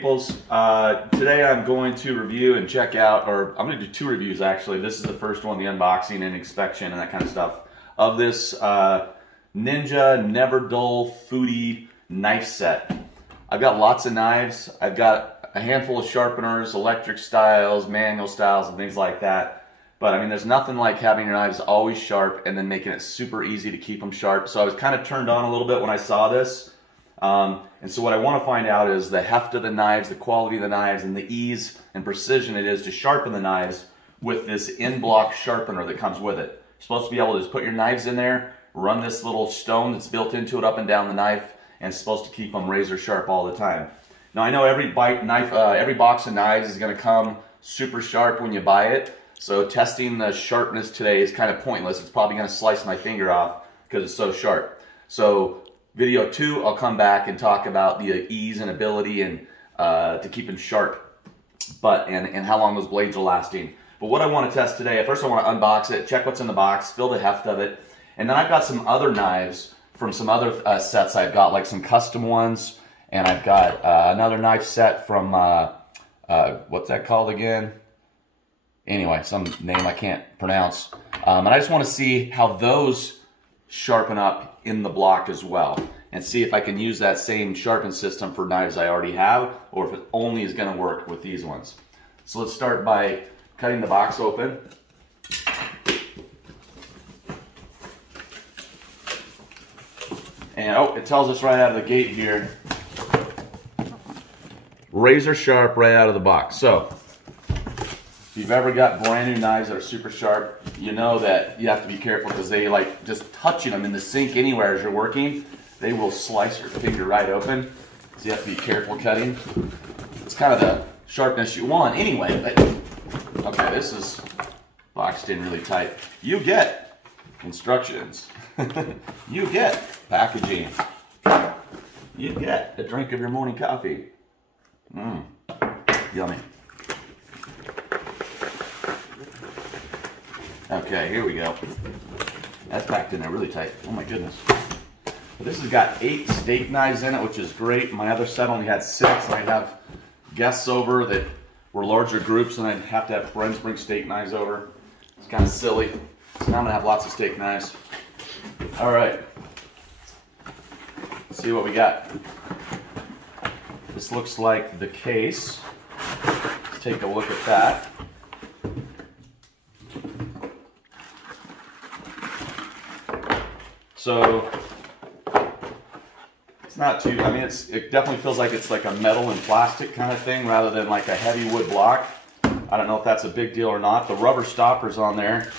peoples. Today I'm going to review and check out, or I'm going to do two reviews actually. This is the first one, the unboxing and inspection and that kind of stuff, of this Ninja NeverDull Foodie knife set. I've got lots of knives. I've got a handful of sharpeners, electric styles, manual styles, and things like that. But I mean, there's nothing like having your knives always sharp and then making it super easy to keep them sharp. So I was kind of turned on a little bit when I saw this. And so what I want to find out is the heft of the knives, the quality of the knives, and the ease and precision it is to sharpen the knives with this in-block sharpener that comes with it. You're supposed to be able to just put your knives in there, run this little stone that's built into it up and down the knife, and it's supposed to keep them razor sharp all the time. Now I know every box of knives is going to come super sharp when you buy it, so testing the sharpness today is kind of pointless. It's probably going to slice my finger off because it's so sharp. So video 2, I'll come back and talk about the ease and ability and to keep them sharp, and how long those blades are lasting. But what I want to test today, first I want to unbox it, check what's in the box, feel the heft of it, and then I've got some other knives from some other sets I've got, like some custom ones, and I've got another knife set from, what's that called again? Anyway, some name I can't pronounce. And I just want to see how those sharpen up in the block as well, and see if I can use that same sharpen system for knives I already have, or if it only is going to work with these ones. So let's start by cutting the box open. And oh, it tells us right out of the gate here, razor sharp right out of the box. So if you've ever got brand new knives that are super sharp, you know that you have to be careful, because they, like, just touching them in the sink anywhere as you're working, they will slice your finger right open. So you have to be careful cutting. It's kind of the sharpness you want anyway, but okay, this is boxed in really tight. You get instructions. You get packaging. You get a drink of your morning coffee. Yummy. Okay, here we go. That's packed in there really tight. Oh my goodness. But this has got 8 steak knives in it, which is great. My other set only had 6, and I'd have guests over that were larger groups, and I'd have to have friends bring steak knives over. It's kind of silly. So now I'm gonna have lots of steak knives. All right. Let's see what we got. This looks like the case. Let's take a look at that. So it's not too, I mean, it definitely feels like it's like a metal and plastic kind of thing rather than like a heavy wood block. I don't know if that's a big deal or not. The rubber stoppers on there,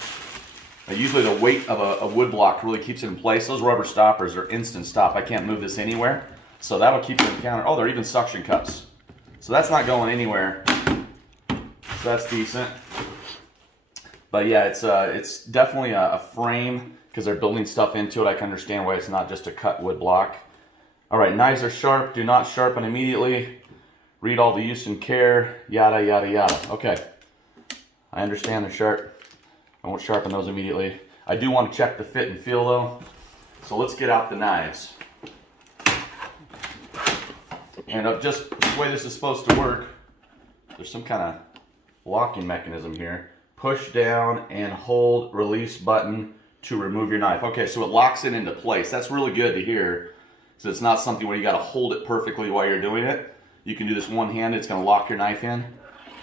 usually the weight of a wood block really keeps it in place. Those rubber stoppers are instant stop. I can't move this anywhere. So that'll keep it in the counter. Oh, they're even suction cups. So that's not going anywhere. So that's decent. But yeah, it's definitely a frame, because they're building stuff into it. I can understand why it's not just a cut wood block. All right, knives are sharp. Do not sharpen immediately. Read all the use and care. Yada, yada, yada. Okay, I understand they're sharp. I won't sharpen those immediately. I do want to check the fit and feel though. So let's get out the knives. And just the way this is supposed to work, there's some kind of locking mechanism here. Push down and hold release button to remove your knife. Okay, so it locks it into place. That's really good to hear. So it's not something where you got to hold it perfectly while you're doing it. You can do this one-handed. It's going to lock your knife in.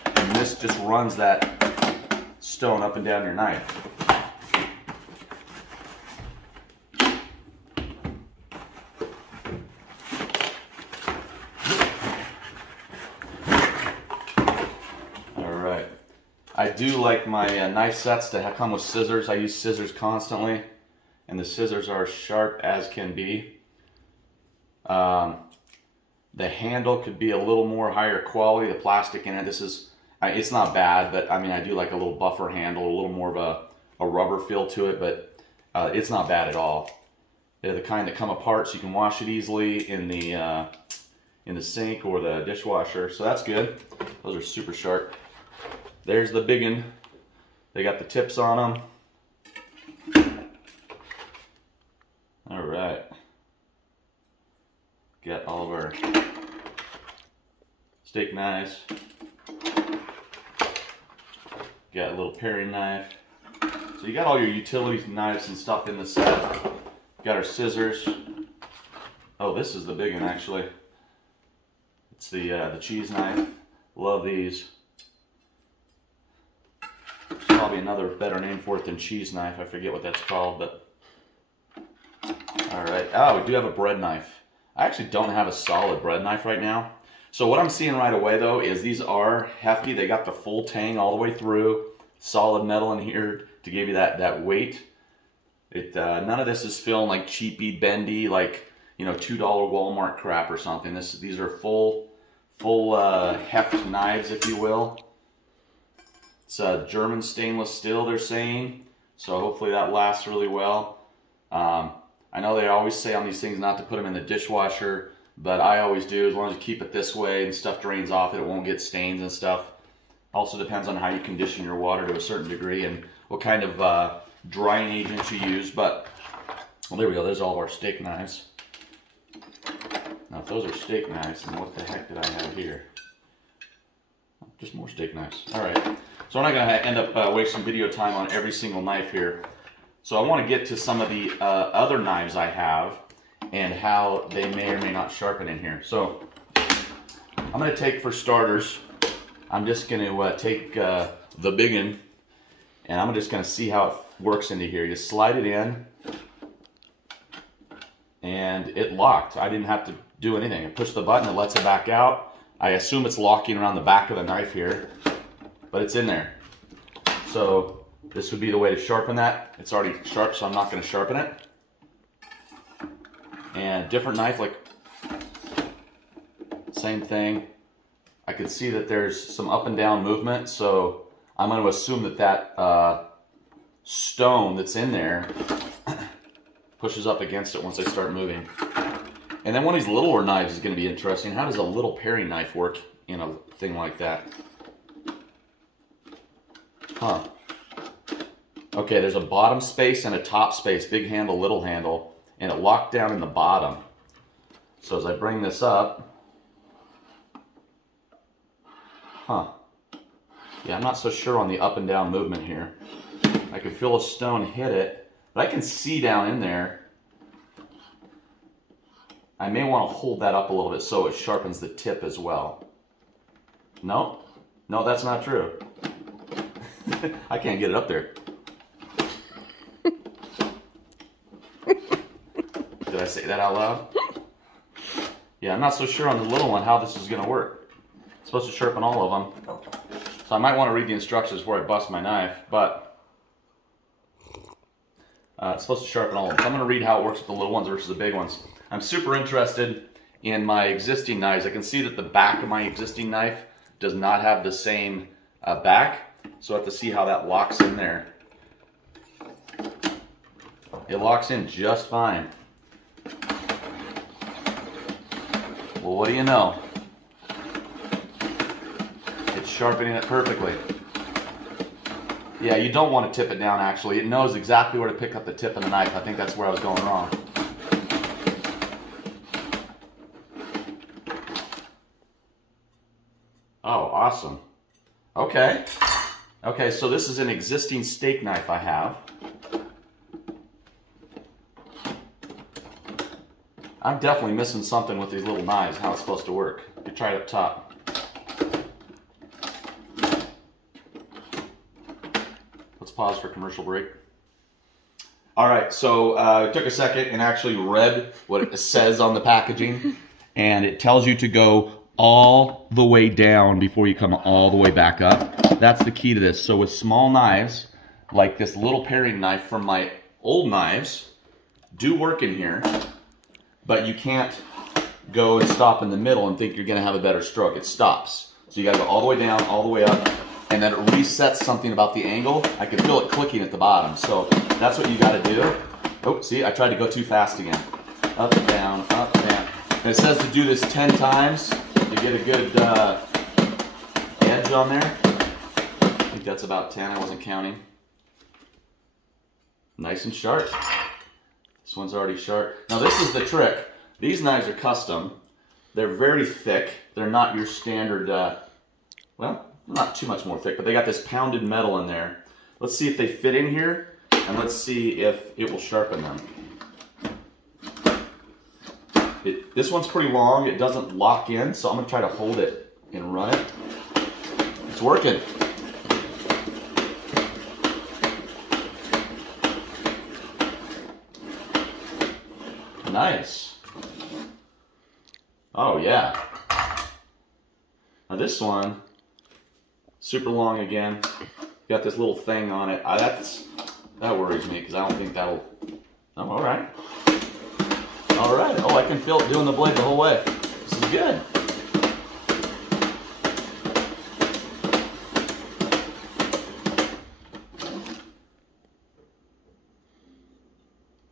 And this just runs that stone up and down your knife. Alright. I do like my knife sets to come with scissors. I use scissors constantly, and the scissors are sharp as can be. The handle could be a little more higher quality. The plastic in it, it's not bad, but I mean, I do like a little buffer handle, a little more of a rubber feel to it, but it's not bad at all. They're the kind that come apart so you can wash it easily in the sink or the dishwasher, so that's good. Those are super sharp. There's the big one. They got the tips on them. All right. Get all of our steak knives. Got a little paring knife. So you got all your utility knives and stuff in the set. Got our scissors. Oh, this is the big one actually. It's the cheese knife. Love these. There's probably another better name for it than cheese knife. I forget what that's called, but all right. Oh, we do have a bread knife. I actually don't have a solid bread knife right now. So what I'm seeing right away though is these are hefty. They got the full tang all the way through. Solid metal in here to give you that weight. None of this is feeling like cheapy, bendy, like, you know, $2 Walmart crap or something. These are full heft knives, if you will. It's a German stainless steel, they're saying. So hopefully that lasts really well. I know they always say on these things not to put them in the dishwasher, but I always do. As long as you keep it this way and stuff drains off it, it won't get stains and stuff. Also depends on how you condition your water to a certain degree and what kind of drying agents you use. But, well, there we go. There's all of our steak knives. Now, if those are steak knives, then what the heck did I have here? Just more steak knives. All right. So we're not going to end up wasting video time on every single knife here. So I want to get to some of the other knives I have and how they may or may not sharpen in here. So I'm going to take, for starters, I'm just going to take the big one, and I'm just going to see how it works into here. You slide it in, and it locked. I didn't have to do anything. I push the button, it lets it back out. I assume it's locking around the back of the knife here, but it's in there. So this would be the way to sharpen that. It's already sharp, so I'm not going to sharpen it. And different knife, like same thing. I can see that there's some up and down movement, so I'm going to assume that that stone that's in there pushes up against it once I start moving. And then one of these littler knives is going to be interesting. How does a little paring knife work in a thing like that? Huh. Okay, there's a bottom space and a top space, big handle, little handle, and it locked down in the bottom. So as I bring this up, huh. Yeah, I'm not so sure on the up and down movement here. I can feel a stone hit it, but I can see down in there. I may want to hold that up a little bit so it sharpens the tip as well. No, no, that's not true. I can't get it up there. Did I say that out loud? Yeah, I'm not so sure on the little one how this is going to work. It's supposed to sharpen all of them. So I might want to read the instructions before I bust my knife, but it's supposed to sharpen all of them. So I'm going to read how it works with the little ones versus the big ones. I'm super interested in my existing knives. I can see that the back of my existing knife does not have the same back, so I have to see how that locks in there. It locks in just fine. Well, what do you know? It's sharpening it perfectly. Yeah, you don't want to tip it down, actually. It knows exactly where to pick up the tip of the knife. I think that's where I was going wrong. Oh, awesome. Okay. Okay, so this is an existing steak knife I have. I'm definitely missing something with these little knives, how it's supposed to work. You try it up top. Let's pause for commercial break. All right, so I took a second and actually read what it says on the packaging, and it tells you to go all the way down before you come all the way back up. That's the key to this. So with small knives, like this little paring knife from my old knives, do work in here, but you can't go and stop in the middle and think you're gonna have a better stroke. It stops. So you gotta go all the way down, all the way up, and then it resets something about the angle. I can feel it clicking at the bottom. So that's what you gotta do. Oh, see, I tried to go too fast again. Up, down, up, down. And it says to do this 10 times to get a good edge on there. I think that's about 10, I wasn't counting. Nice and sharp. This one's already sharp. Now this is the trick. These knives are custom. They're very thick. They're not your standard, well, not too much more thick, but they got this pounded metal in there. Let's see if they fit in here, and let's see if it will sharpen them. This one's pretty long. It doesn't lock in, so I'm going to try to hold it and run it. It's working. Nice. Oh yeah. Now this one, super long again. Got this little thing on it. That worries me because I don't think that'll. Oh, all right. All right. Oh, I can feel it doing the blade the whole way. This is good.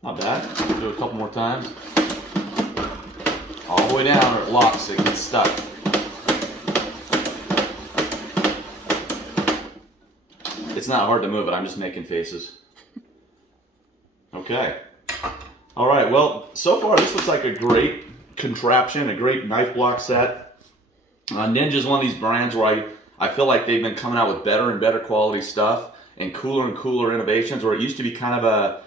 Not bad. Do it a couple more times. All the way down, or it locks. It gets stuck. It's not hard to move it. I'm just making faces. Okay. All right. Well, so far this looks like a great contraption, a great knife block set. Ninja is one of these brands where I feel like they've been coming out with better and better quality stuff and cooler innovations. Where it used to be kind of a,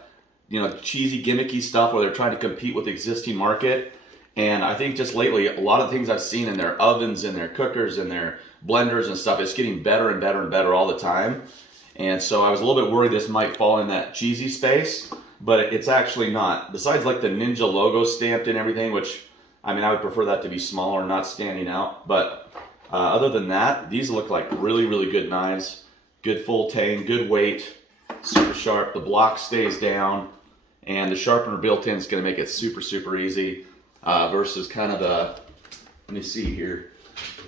you know, cheesy, gimmicky stuff where they're trying to compete with the existing market. And I think just lately, a lot of things I've seen in their ovens and their cookers and their blenders and stuff, it's getting better and better and better all the time. And so I was a little bit worried this might fall in that cheesy space, but it's actually not. Besides like the Ninja logo stamped and everything, which, I mean, I would prefer that to be smaller, not standing out. But other than that, these look like really, really good knives. Good full tang, good weight, super sharp. The block stays down, and the sharpener built in is going to make it super, super easy versus kind of the, let me see here,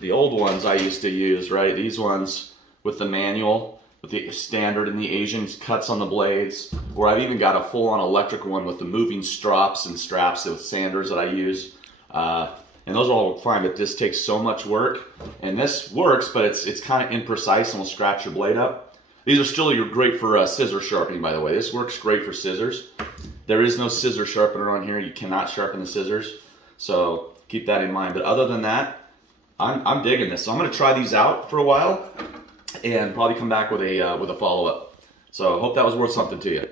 the old ones I used to use, right? These ones with the manual, with the standard and the Asian cuts on the blades, or I've even got a full-on electric one with the moving straps with sanders that I use. And those are all fine, but this takes so much work. And this works, but it's kind of imprecise and will scratch your blade up. These are still great for scissor sharpening, by the way. This works great for scissors. There is no scissor sharpener on here. You cannot sharpen the scissors, so keep that in mind. But other than that, I'm digging this. So I'm going to try these out for a while and probably come back with a follow-up. So I hope that was worth something to you.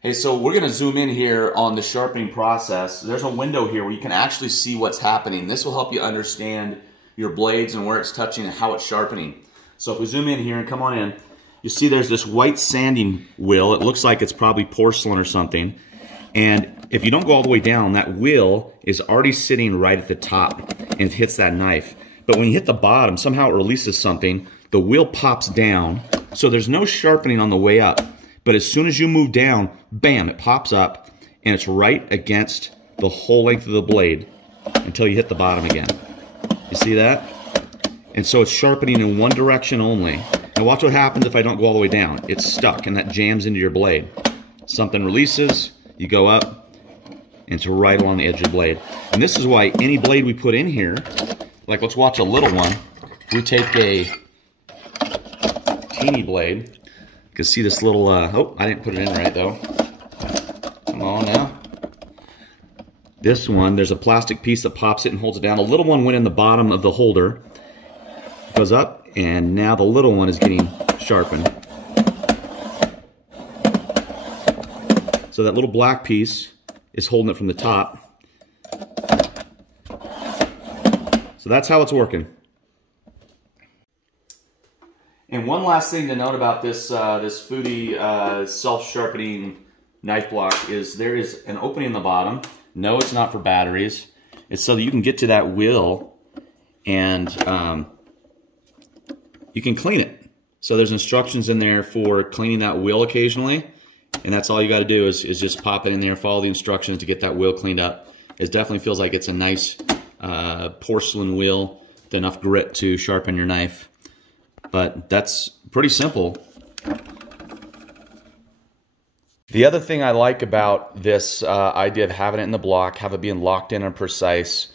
Hey, so we're going to zoom in here on the sharpening process. There's a window here where you can actually see what's happening. This will help you understand your blades and where it's touching and how it's sharpening. So if we zoom in here and come on in, you see there's this white sanding wheel. It looks like it's probably porcelain or something. And if you don't go all the way down, that wheel is already sitting right at the top and it hits that knife. But when you hit the bottom, somehow it releases something. The wheel pops down, so there's no sharpening on the way up. But as soon as you move down, bam, it pops up, and it's right against the whole length of the blade until you hit the bottom again. You see that? And so it's sharpening in one direction only. Now watch what happens if I don't go all the way down. It's stuck, and that jams into your blade. Something releases, you go up, and it's right along the edge of the blade. And this is why any blade we put in here, like let's watch a little one. We take a teeny blade. You can see this little, oh, I didn't put it in right though. Come on now. This one, there's a plastic piece that pops it and holds it down. The little one went in the bottom of the holder. It goes up, and now the little one is getting sharpened. So that little black piece is holding it from the top. So that's how it's working. And one last thing to note about this this Foodie self-sharpening knife block is there is an opening in the bottom. No, it's not for batteries. It's so that you can get to that wheel and you can clean it. So there's instructions in there for cleaning that wheel occasionally, and that's all you got to do is just pop it in there, follow the instructions to get that wheel cleaned up. It definitely feels like it's a nice porcelain wheel with enough grit to sharpen your knife. But that's pretty simple. The other thing I like about this idea of having it in the block, have it being locked in and precise,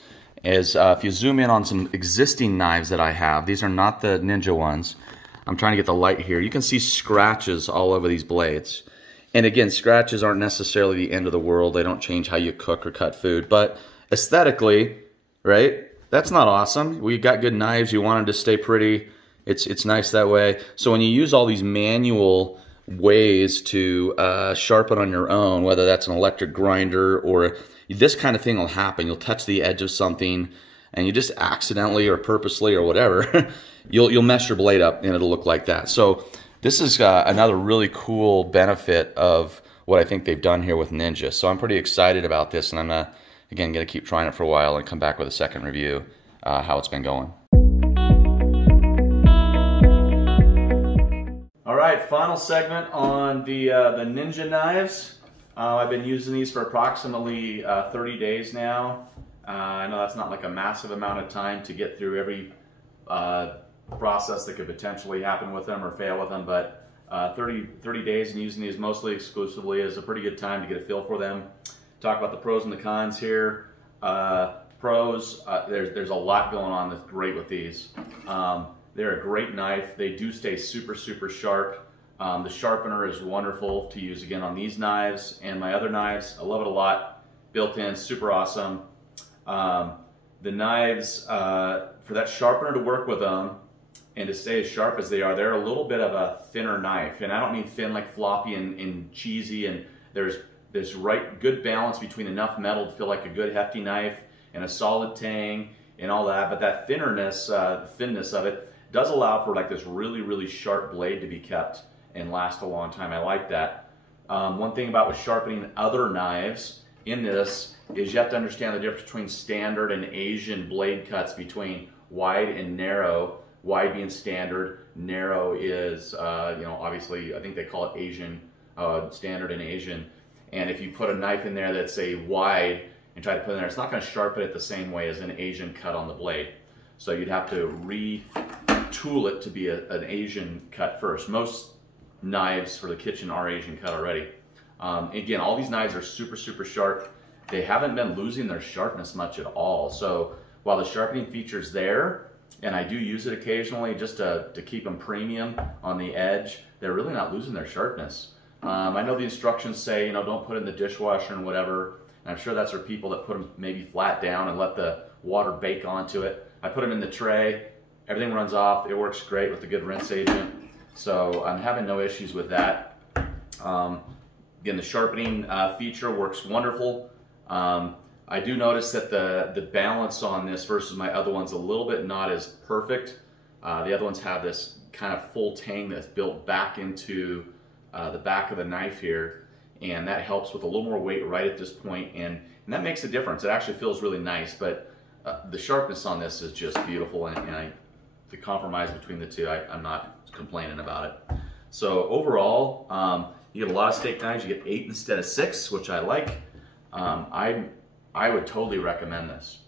is if you zoom in on some existing knives that I have, these are not the Ninja ones. I'm trying to get the light here. You can see scratches all over these blades. And again, scratches aren't necessarily the end of the world. They don't change how you cook or cut food. But aesthetically, right? That's not awesome. We got good knives. You want them to stay pretty. It's nice that way. So when you use all these manual ways to sharpen on your own, whether that's an electric grinder or this kind of thing will happen. You'll touch the edge of something and you just accidentally or purposely or whatever, you'll mess your blade up and it'll look like that. So this is another really cool benefit of what I think they've done here with Ninja. So I'm pretty excited about this, and I'm again gonna keep trying it for a while and come back with a second review how it's been going. All right, final segment on the Ninja knives. I've been using these for approximately 30 days now. I know that's not like a massive amount of time to get through every process that could potentially happen with them or fail with them, but 30 days and using these mostly exclusively is a pretty good time to get a feel for them. Talk about the pros and the cons here. Pros, there's a lot going on that's great with these. They're a great knife. They do stay super, super sharp. The sharpener is wonderful to use again on these knives and my other knives. I love it a lot. Built in, super awesome. The knives, for that sharpener to work with them and to stay as sharp as they are, they're a little bit of a thinner knife. And I don't mean thin like floppy and cheesy, and there's this good balance between enough metal to feel like a good hefty knife and a solid tang and all that, but that thinness of it does allow for like this really, really sharp blade to be kept and last a long time. I like that. One thing about with sharpening other knives in this is you have to understand the difference between standard and Asian blade cuts, between wide and narrow. Wide being standard, narrow is, you know, obviously I think they call it Asian, standard and Asian. And if you put a knife in there that's a wide and try to put it in there, it's not going to sharpen it the same way as an Asian cut on the blade. So you'd have to retool it to be an Asian cut first. Most knives for the kitchen are Asian cut already. Again, all these knives are super, super sharp. They haven't been losing their sharpness much at all. So while the sharpening feature's there, and I do use it occasionally just to keep them premium on the edge, they're really not losing their sharpness. I know the instructions say, you know, don't put it in the dishwasher and whatever, and I'm sure that's for people that put them maybe flat down and let the water bake onto it. I put them in the tray, everything runs off, it works great with a good rinse agent, so I'm having no issues with that. Again, the sharpening feature works wonderful. I do notice that the balance on this versus my other one's a little bit not as perfect. The other ones have this kind of full tang that's built back into the back of the knife here, and that helps with a little more weight right at this point, and that makes a difference. It actually feels really nice, but the sharpness on this is just beautiful, and the compromise between the two, I'm not complaining about it. So overall, you get a lot of steak knives. You get 8 instead of 6, which I like. I would totally recommend this.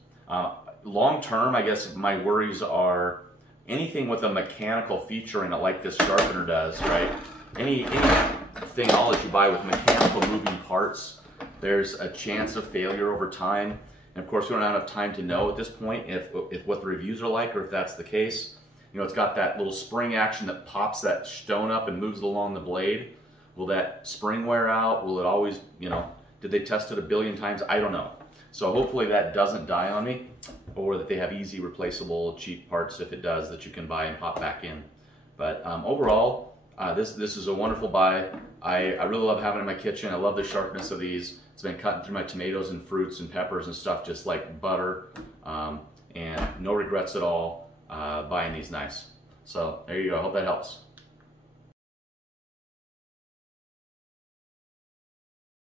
Long term, I guess my worries are anything with a mechanical feature in it like this sharpener does, right? Anything all that you buy with mechanical moving parts, there's a chance of failure over time. And of course, we don't have enough time to know at this point if what the reviews are like or if that's the case. You know, it's got that little spring action that pops that stone up and moves it along the blade. Will that spring wear out? Will it always, you know, did they test it a billion times? I don't know. So hopefully that doesn't die on me, or that they have easy replaceable cheap parts if it does that you can buy and pop back in. But overall, this is a wonderful buy. I really love having it in my kitchen. I love the sharpness of these. It's been cutting through my tomatoes and fruits and peppers and stuff just like butter, and no regrets at all buying these knives. So there you go. I hope that helps.